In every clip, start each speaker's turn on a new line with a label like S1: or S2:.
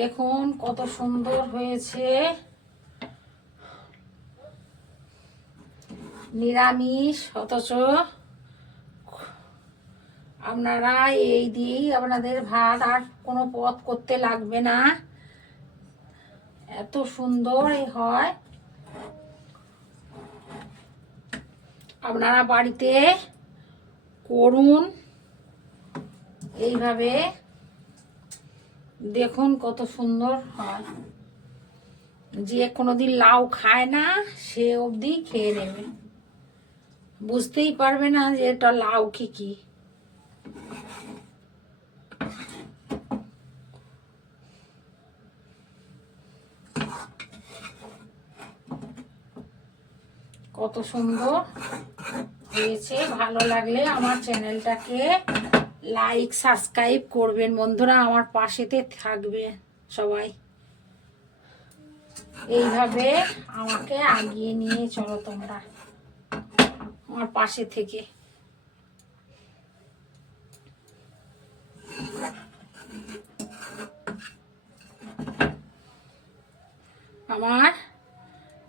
S1: দেখুন কত সুন্দর হয়েছে। নিরামিষ, অথচ আপনারা এই দিয়েই আপনাদের ভাত আর কোনো পথ করতে লাগবে না। এত সুন্দর হয়। আপনারা বাড়িতে করুন। এইভাবে দেখুন কত সুন্দর হয়। যে কোনোদিন লাউ খায় না, সে অবধি খেয়ে নেবে। বুঝতেই পারবে না যে এটা লাউ কি কি। কত সুন্দর হয়েছে। ভালো লাগলে আমার চ্যানেলটাকে লাইক সাবস্ক্রাইব করবেন। বন্ধুরা, আমার পাশেতে থাকবে সবাই। এইভাবে আমাকে আগিয়ে নিয়ে চলো তোমরা। আমার পাশে থেকে। আমার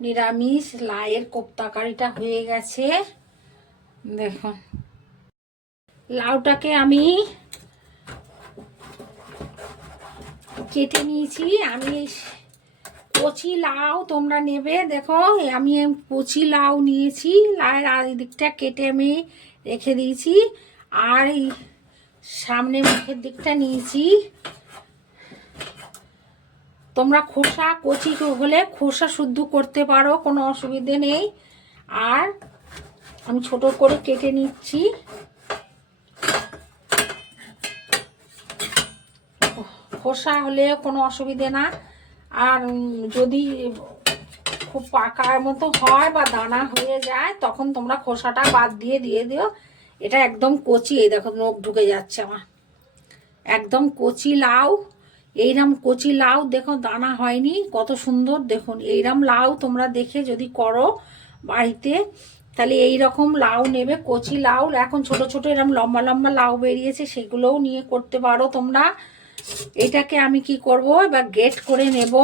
S1: নিরামিষ লাইয়ের কোপ্তাকারিটা হয়ে গেছে। দেখুন। লাউটাকে আমি কেটে নিয়েছি। আমি কচি লাউ তোমরা নেবে। দেখো, আমি কচি লাউ নিয়েছি। লাউয়ের দিকটা কেটে আমি রেখে দিয়েছি। আর সামনে মুখের দিকটা নিয়েছি। তোমরা খোসা, কচি হলে খোসা শুদ্ধ করতে পারো, কোনো অসুবিধে নেই। আর আমি ছোট করে কেটে নিচ্ছি। খোসা হলে কোনো অসুবিধে না। আর যদি খুব পাকার মতো হয় বা দানা হয়ে যায়, তখন তোমরা খোসাটা বাদ দিয়ে দিয়ে দিও। এটা একদম কচি, এই দেখো নখ ঢুকে যাচ্ছে আমার। একদম কচি লাউ এইরকম কচি লাউ, দেখো দানা হয়নি, কত সুন্দর। দেখুন এইরকম লাউ তোমরা দেখে যদি করো বাড়িতে, তাহলে এই রকম লাউ নেবে, কচি লাউ। এখন ছোট ছোট এরকম লম্বা লম্বা লাউ বেরিয়েছে, সেগুলোও নিয়ে করতে পারো তোমরা। এটাকে আমি কি করব? এবার গেট করে নেব।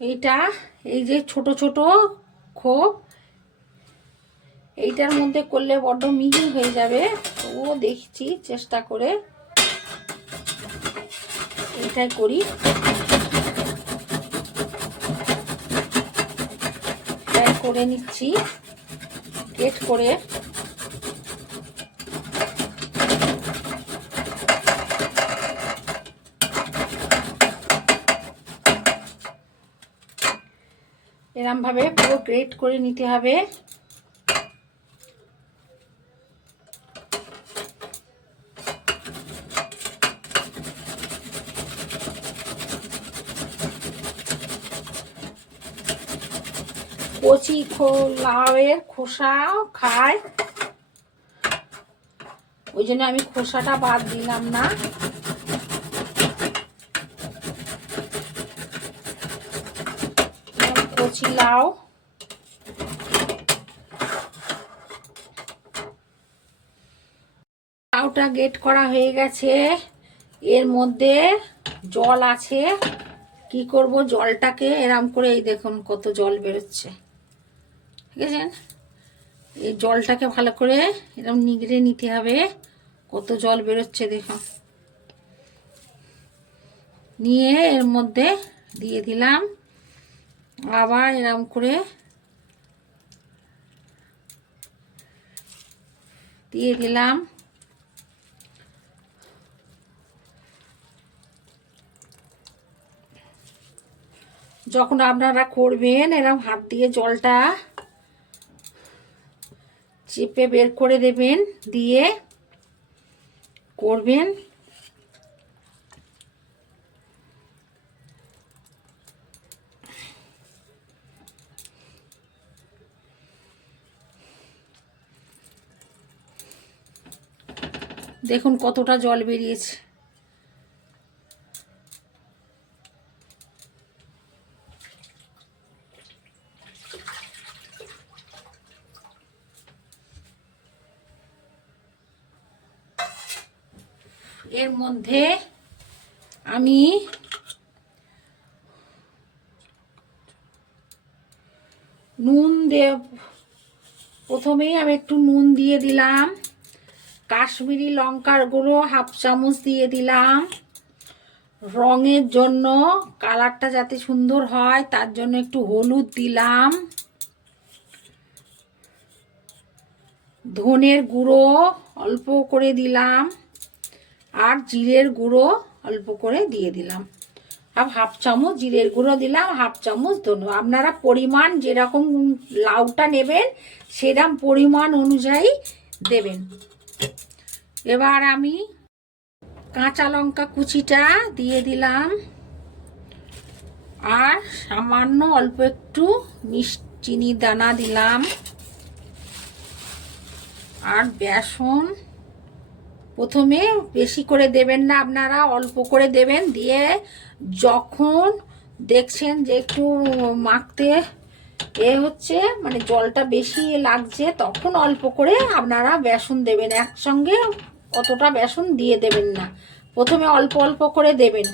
S1: এইটা, এই যে ছোট ছোট খোপ, এইটার মধ্যে করলে বড্ড মিহি হয়ে যাবে। ও দেখছি, চেষ্টা করে এটাই করি। করে নিচ্ছি। গেট করে এরম ভাবে পুরো গ্রেট করে নিতে হবে। কচি লাউয়ের খোসাও খায় ওই জন্য আমি খোসাটা বাদ দিলাম না। কচি লাউ। লাউটা গেট করা হয়ে গেছে। এর মধ্যে জল আছে। কি করব? জলটাকে এরাম করে এই দেখুন কত জল বেরোচ্ছে। ঠিক আছে? এই জলটাকে ভালো করে এরকম নিগড়ে নিতে হবে। কত জল বেরোচ্ছে দেখুন নিয়ে এর মধ্যে দিয়ে দিলাম। আবার এরকম করে দিয়ে দিলাম। যখন আপনারা করবেন এরকম হাত দিয়ে জলটা চেপে বের করে দেবেন দিয়ে করবেন। দেখুন কতটা জল বেরিয়েছে এর মধ্যে আমি নুন দে প্রথমেই আমি একটু নুন দিয়ে দিলাম। কাশ্মীরি লঙ্কার গুঁড়ো হাফ চামচ দিয়ে দিলাম। রঙের জন্য কালারটা যাতে সুন্দর হয়, তার জন্য একটু হলুদ দিলাম। ধনের গুঁড়ো অল্প করে দিলাম আর জিরের গুঁড়ো অল্প করে দিয়ে দিলাম। আর হাফ চামচ জিরের গুঁড়ো দিলাম, হাফ চামচ ধনে আপনারা পরিমাণ যেরকম লাউটা নেবেন সেরকম পরিমাণ অনুযায়ী দেবেন। এবার আমি কাঁচা লঙ্কা কুচিটা দিয়ে দিলাম। আর সামান্য অল্প একটু মিষ্টি দানা দিলাম। আর বেসন প্রথমে বেশি করে দেবেন না, আপনারা অল্প করে দেবেন। দিয়ে যখন দেখছেন যে একটু মাখতে এ হচ্ছে মানে জলটা বেশি লাগছে, তখন অল্প করে আপনারা বেসন দেবেন। একসঙ্গে অতটা বেসন দিয়ে দেবেন না। প্রথমে অল্প অল্প করে দেবেন,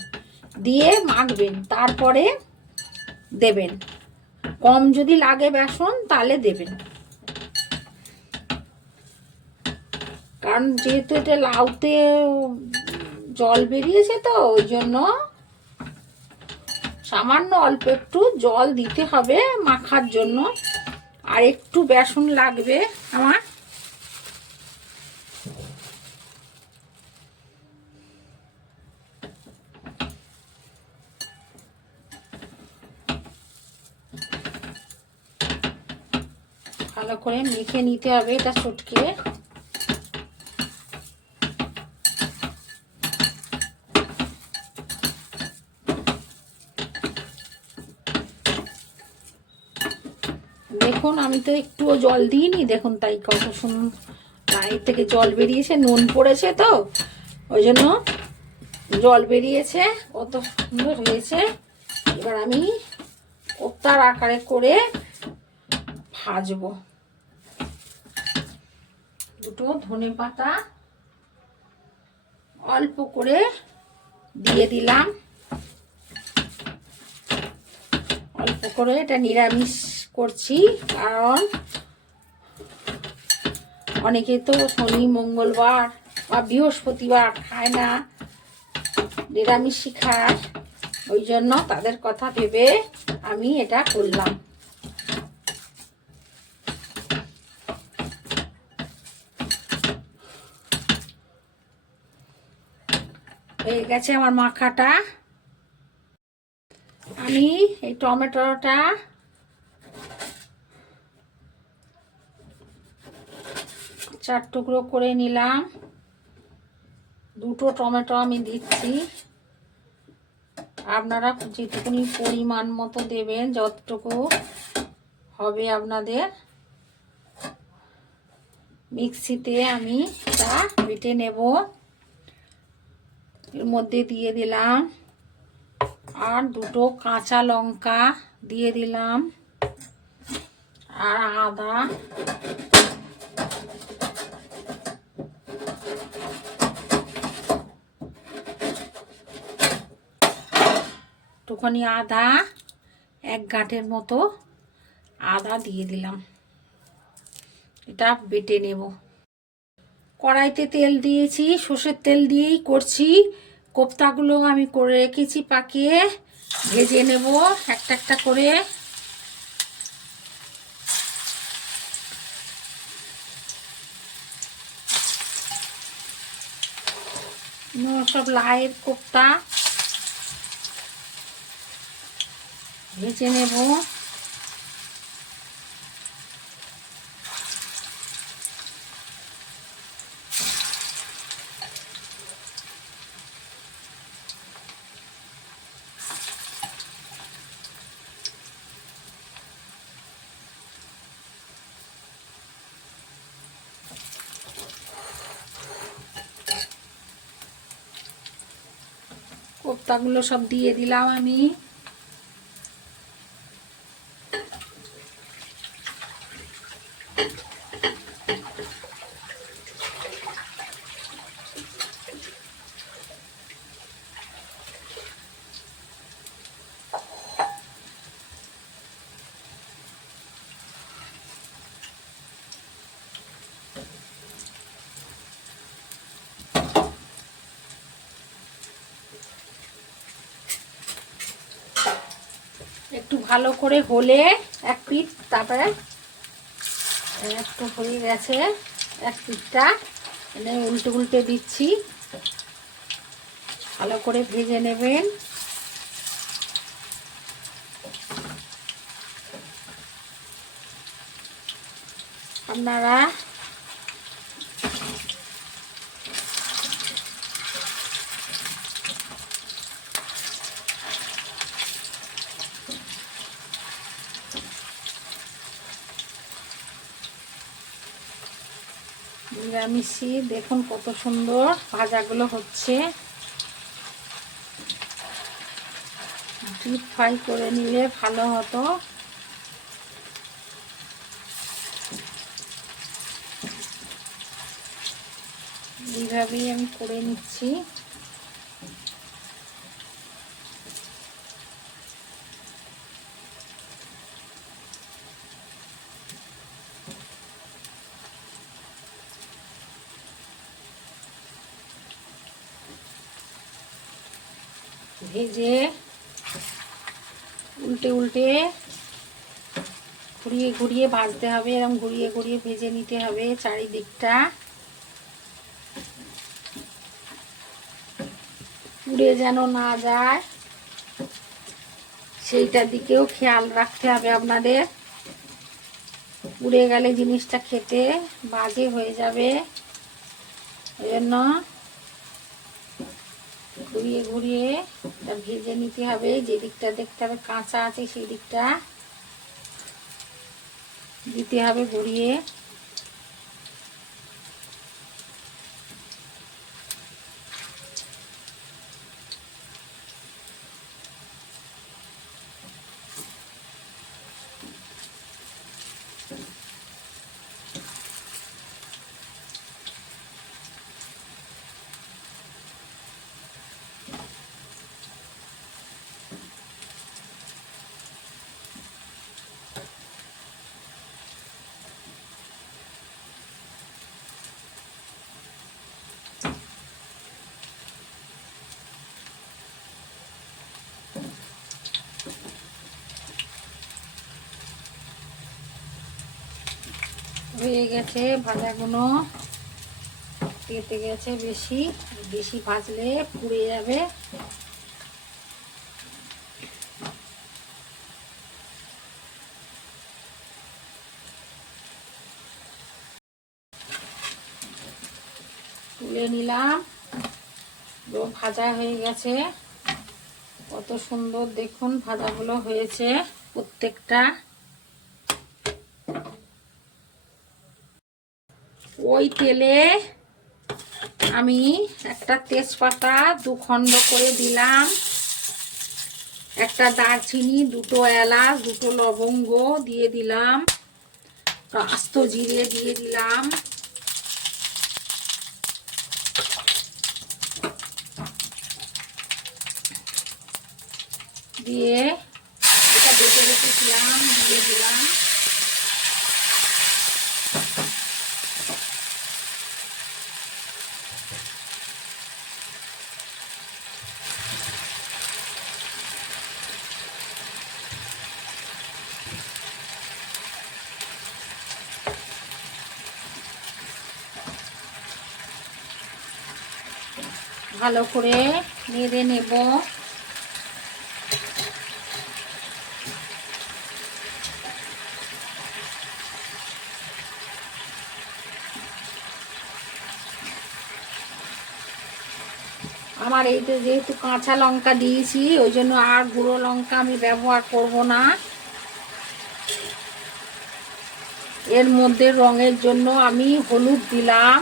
S1: দিয়ে মাখবেন, তারপরে দেবেন। কম যদি লাগে বেসন, তাহলে দেবেন। কারণ যেহেতু এটা লাউতে জল বেরিয়েছে তো, ওই জন্য সামান্য অল্প একটু জল দিতে হবে মাখার জন্য। আর একটু বেসন লাগবে আমার। ভালো করে মেখে নিতে হবে এটা চটকে। দেখুন, আমি তো একটুও জল দিইনি। দেখুন, তাই কত সুন্দর গায়ের থেকে জল বেরিয়েছে, নুন পড়েছে তো, ওই জন্য জল বেরিয়েছে কত সুন্দর হয়েছে। এবার আমি কোপ্তার আকারে করে ভাজবো। দুটো ধনে পাতা অল্প করে দিয়ে দিলাম। অল্প করে এটা নিরামিষ করছি, কারণ অনেকে তো শনি, মঙ্গলবার বা বৃহস্পতিবার খায় না। নিরামিষই খায়, ওই জন্য তাদের কথা ভেবে আমি এটা করলাম। হয়ে গেছে আমার মাখাটা। আমি এই টমেটোটা চার টুকরো করে নিলাম। দুটো টমেটো আমি দিচ্ছি। আপনারা যেটুকুনি পরিমাণ মতো দেবেন, যতটুকু হবে আপনাদের, মিক্সিতে আমি তা বেটে নেব। এর মধ্যে দিয়ে দিলাম। আর দুটো কাঁচা লঙ্কা দিয়ে দিলাম। আর আদা একটুখানি আদা এক গাঁটের মতো আদা দিয়ে দিলাম। এটা বেটে নেব। কড়াইতে তেল দিয়েছি, সর্ষের তেল দিয়েই করছি। কোপ্তাগুলো আমি করে রেখেছি পাকিয়ে। ভেজে নেব একটা একটা করে। সব লাইভ কোপ্তা। ভেজে নেব। কোপ্তাগুলো সব দিয়ে দিলাম আমি। ভালো করে হলে এক পিঠ তারপরে একটু হয়ে গেছে, এক পিঠটা। এনে উল্টে উল্টে দিচ্ছি। ভালো করে ভেজে নেবেন। আপনারা নিরামিষি। দেখুন কত সুন্দর ভাজাগুলো হচ্ছে। ডিপ ফ্রাই করে নিলে ভালো হতো। এইভাবেই আমি করে নিচ্ছি। ভেজে উল্টে উল্টে ঘুরিয়ে ঘুরিয়ে ভাজতে হবে এরকম ঘুরিয়ে ঘুরিয়ে ভেজে নিতে হবে চারিদিকটা। পুড়ে যেন না যায় সেইটার দিকেও খেয়াল রাখতে হবে আপনাদের। পুড়ে গেলে জিনিসটা খেতে বাজে হয়ে যাবে। ওই জন্য ঘুরিয়ে ঘুরিয়ে এটা ভেজে নিতে হবে। যে দিকটা দেখতে হবে কাঁচা আছে, সেই দিকটা দিতে হবে ঘুরিয়ে। হয়ে গেছে ভাজাগুলো। কেটে গেছে বেশি বেশি ভাজলে পুড়ে যাবে। তুলে নিলাম। ভাজা হয়ে গেছে। কত সুন্দর দেখুন ভাজাগুলো হয়েছে প্রত্যেকটা। ওই তেলে আমি একটা তেজপাতা দু খণ্ড করে দিলাম। একটা দারচিনি, দুটো এলাচ, দুটো লবঙ্গ দিয়ে দিলাম। আস্ত জিরে দিয়ে দিলাম। দিয়ে এটা বেটে রেখেছিলাম দিয়ে দিলাম। ভালো করে নেড়ে নেব। আমার এইতে যেহেতু কাঁচা লঙ্কা দিয়েছি, ওই জন্য আর গুঁড়ো লঙ্কা আমি ব্যবহার করব না। এর মধ্যে রঙের জন্য আমি হলুদ দিলাম।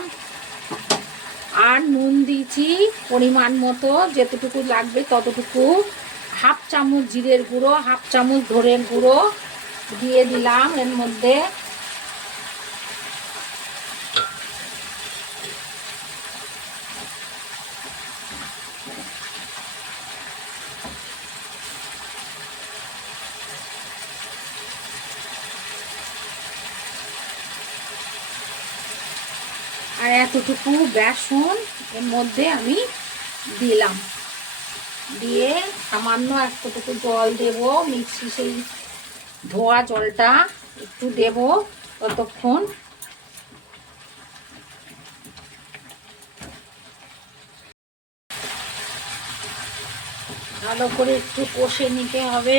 S1: আর নুন দিয়েছি পরিমাণ মতো, যেতটুকু লাগবে ততটুকু। হাফ চামচ জিরের গুঁড়ো, হাফ চামচ ধরের গুঁড়ো দিয়ে দিলাম এর মধ্যে আর এতটুকু বেসন এর মধ্যে আমি দিলাম। দিয়ে সামান্য এতটুকু জল দেব, মিক্সি সেই ধোয়া জলটা একটু দেব ততক্ষণ। ভালো করে একটু কষে নিতে হবে।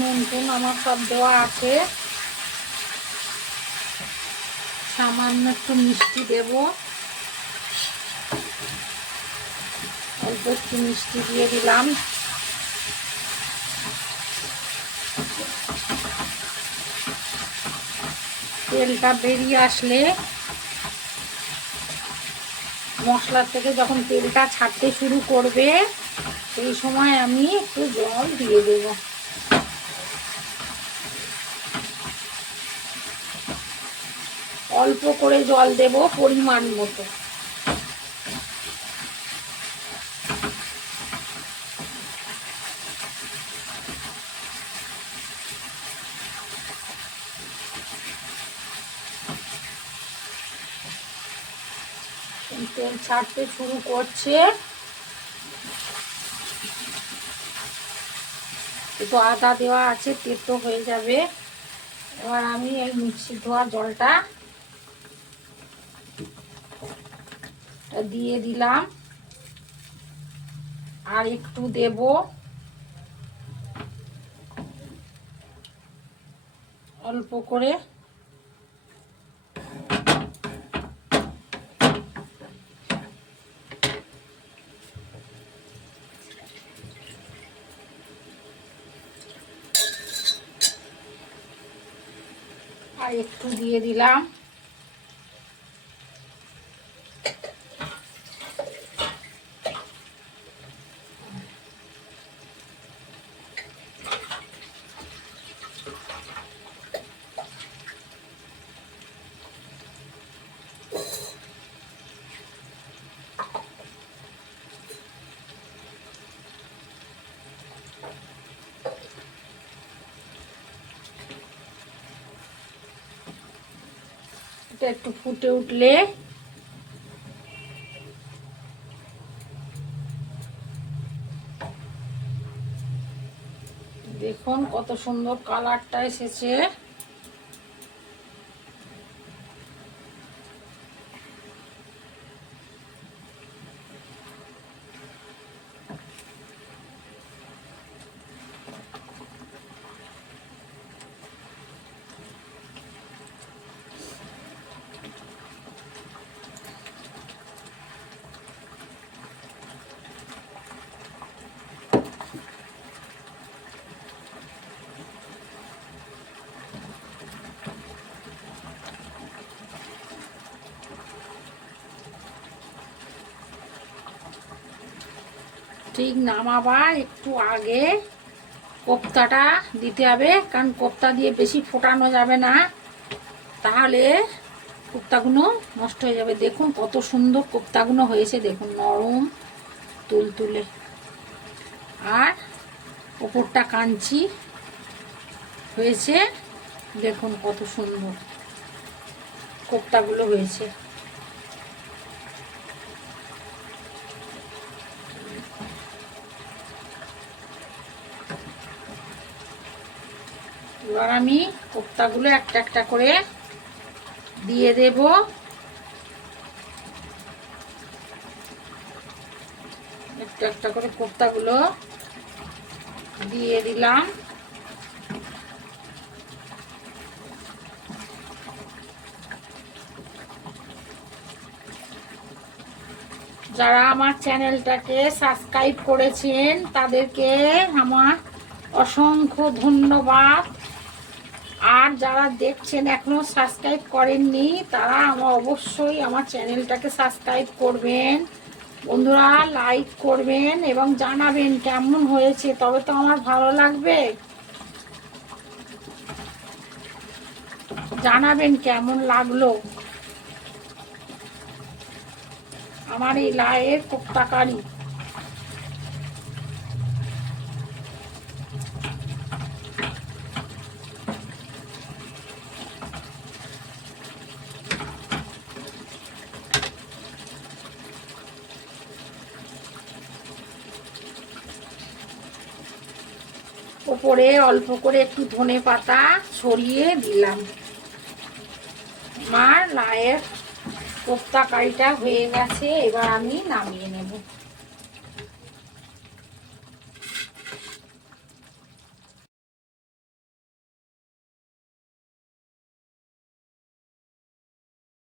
S1: নুন টুন আমার সব দেওয়া আছে। সামান্য একটু মিষ্টি দেব। অল্প একটু মিষ্টি দিয়ে দিলাম। তেলটা বেরিয়ে আসলে মশলা থেকে যখন তেলটা ছাড়তে শুরু করবে, সেই সময় আমি একটু জল দিয়ে দেব। অল্প করে জল দেব পরিমাণ মতো তেল ছাড়তে শুরু করছে। একটু আদা দেওয়া আছে তেতো হয়ে যাবে। এবার আমি এই মিক্সি ধোয়া জলটা দিয়ে দিলাম। আর একটু দেব। অল্প করে আর একটু দিয়ে দিলাম। এটা একটু ফুটে উঠলে। দেখুন কত সুন্দর কালারটা এসেছে। ঠিক নামাবার একটু আগে কোপ্তাটা দিতে হবে, কারণ কোপ্তা দিয়ে বেশি ফোটানো যাবে না। তাহলে কোপ্তাগুলো নষ্ট হয়ে যাবে। দেখুন কত সুন্দর কোপ্তাগুলো হয়েছে, দেখুন নরম তুলতুলে। আর ওপরটা কাঞ্চি হয়েছে, দেখুন কত সুন্দর কোপ্তাগুলো হয়েছে। এবার আমি কোপ্তাগুলো একটা একটা করে দিয়ে দেব। একটা একটা করে কোপ্তাগুলো দিয়ে দিলাম। যারা আমার চ্যানেলটাকে সাবস্ক্রাইব করেছেন, তাদেরকে আমার অসংখ্য ধন্যবাদ। আর যারা দেখছেন, এখনও সাবস্ক্রাইব করেননি, তারা আমার অবশ্যই আমার চ্যানেলটাকে সাবস্ক্রাইব করবেন। বন্ধুরা লাইক করবেন এবং জানাবেন কেমন হয়েছে, তবে তো আমার ভালো লাগবে। জানাবেন কেমন লাগল। আমার এই লায়ের কোপ্তা ওপরে অল্প করে একটু ধনে পাতা ছড়িয়ে দিলাম। আমার লায়ের কোপ্তা কারিটা হয়ে গেছে, এবার আমি নামিয়ে নেব।